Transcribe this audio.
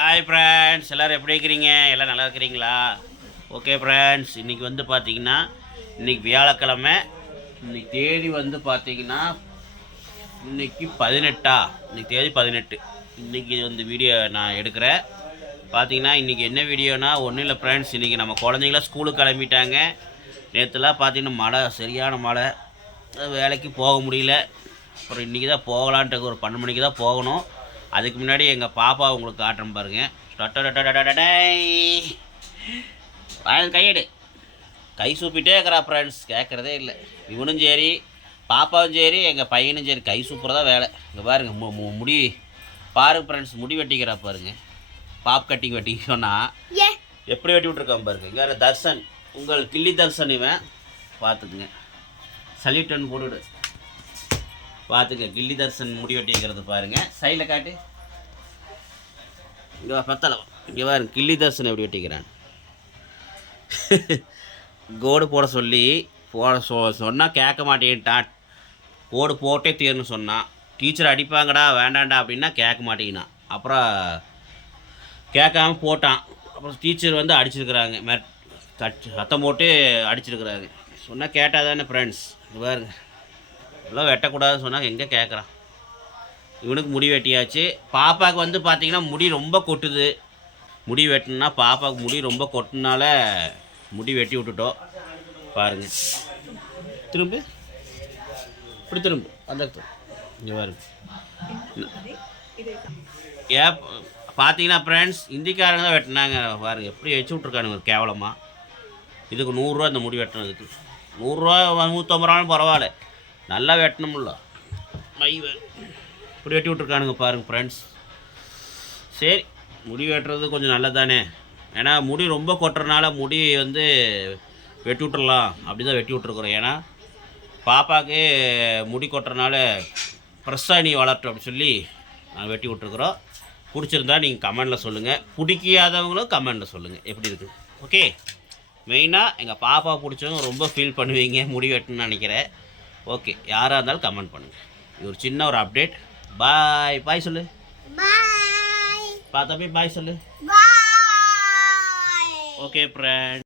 Hi friends எல்லோரும் எப்படி இருக்கிறீங்க? எல்லாம் நல்லா இருக்கிறீங்களா? ஓகே ஃப்ரெண்ட்ஸ் இன்றைக்கி வந்து பார்த்தீங்கன்னா இன்றைக்கி வியாழக்கிழமை. இன்னைக்கு தேதி வந்து பார்த்தீங்கன்னா இன்றைக்கி பதினெட்டா? இன்றைக்கி தேதி பதினெட்டு. இன்றைக்கி வந்து வீடியோ நான் எடுக்கிறேன். பார்த்தீங்கன்னா இன்றைக்கி என்ன வீடியோனா ஒன்றும் இல்லை ஃப்ரெண்ட்ஸ் இன்றைக்கி நம்ம குழந்தைங்களாம் ஸ்கூலுக்கு கிளம்பிட்டாங்க. நேற்றுலாம் பார்த்தீங்கன்னா மழை சரியான மழை. வேலைக்கு போக முடியல. அப்புறம் இன்றைக்கி தான் போகலான்ட்டு ஒரு பன்னெண்டு மணிக்கு தான் போகணும். அதுக்கு முன்னாடி எங்கள் பாப்பா உங்களுக்கு காட்டுறேன் பாருங்க. கையெடு. கை சூப்பிட்டே இருக்கிறா ஃப்ரெண்ட்ஸ் கேட்குறதே இல்லை. இவனும் சரி பாப்பாவும் சரி எங்கள் பையனும் சரி கை சூப்புறதா வேலை. இங்கே பாருங்க மு மு- முடி. பாருங்க ஃப்ரெண்ட்ஸ் முடி வெட்டிக்கிறா பாருங்க. பாப் கட்டிங் வெட்டி சொன்னால் எப்படி வெட்டி விட்ருக்கான் பாருங்க. இங்கே தர்சன் உங்கள் கில்லி தர்சன் இவன். பார்த்துக்குங்க சல்யூட்டன் போட்டுவிடு. பார்த்துங்க கில்லி தர்சன் முடி பாருங்கள் சைடில் காட்டு. இங்கே பத்தலை இங்கே பாருங்க கில்லி தர்சன் எப்படி வெட்டிக்கிறான். கோடு போட சொல்லி போட சொ சொன்னால் கேட்க மாட்டேன்ட்டான். கோடு போட்டே தீரணும் சொன்னான் டீச்சர் அடிப்பாங்கடா வேண்டாம்டா அப்படின்னா கேட்க மாட்டேங்கினான் அப்புறம் கேட்காம போட்டான். அப்புறம் டீச்சர் வந்து அடிச்சிருக்கிறாங்க. மெட் சத்தம் போட்டு அடிச்சிருக்கிறாங்க. சொன்னால் கேட்டால் தானே ஃப்ரெண்ட்ஸ் பாருங்க. எல்லாம் வெட்டக்கூடாதுன்னு சொன்னாங்க எங்கே கேட்குறான் இவனுக்கு முடி வெட்டியாச்சு. பாப்பாவுக்கு வந்து பார்த்தீங்கன்னா முடி ரொம்ப கொட்டுது. முடி வெட்டினா பாப்பாவுக்கு முடி ரொம்ப கொட்டினால முடி வெட்டி விட்டுட்டோம். பாருங்க. திரும்ப. இப்படி திரும்ப. அந்த இங்கே பாருங்க. ஏன் பார்த்தீங்கன்னா ஃப்ரெண்ட்ஸ் இந்திக்காரங்க தான் வெட்டினாங்க. பாருங்க எப்படி வச்சு விட்ருக்கானுங்க கேவலமாக இதுக்கு நூறுரூவா இந்த முடி வெட்டினதுக்கு. நூறுரூவா நூற்றம்பது ரூபாயும் பரவாயில்ல. நல்லா வெட்டணும்ல. மை இப்படி வெட்டி விட்ருக்கானுங்க பாருங்கள் ஃப்ரெண்ட்ஸ் சரி முடி வெட்டுறது கொஞ்சம் நல்லது தானே ஏன்னா முடி ரொம்ப கொட்டுறனால முடி வந்து வெட்டி விட்டுறலாம். அப்படி தான் வெட்டி விட்ருக்குறோம் ஏன்னா பாப்பாவுக்கு முடி கொட்டுறனால ஃப்ரெஷ்ஷாக நீ வளர்ட்டு அப்படின்னு சொல்லி நாங்கள் வெட்டி விட்ருக்குறோம் பிடிச்சிருந்தா நீங்கள் கமெண்டில் சொல்லுங்கள் பிடிக்காதவங்களும் கமெண்டில் சொல்லுங்கள் எப்படி இருக்குது ஓகே மெயினாக எங்கள் பாப்பா பிடிச்சவங்க ரொம்ப ஃபீல் பண்ணுவீங்க. முடி வெட்டணும்னு நினைக்கிறேன். ஓகே யாராக இருந்தாலும் கமெண்ட் பண்ணுங்கள் இது ஒரு சின்ன ஒரு அப்டேட் பாய் பாய் சொல்லு. பாய் பார்த்தா போய் சொல்லு. Okay friend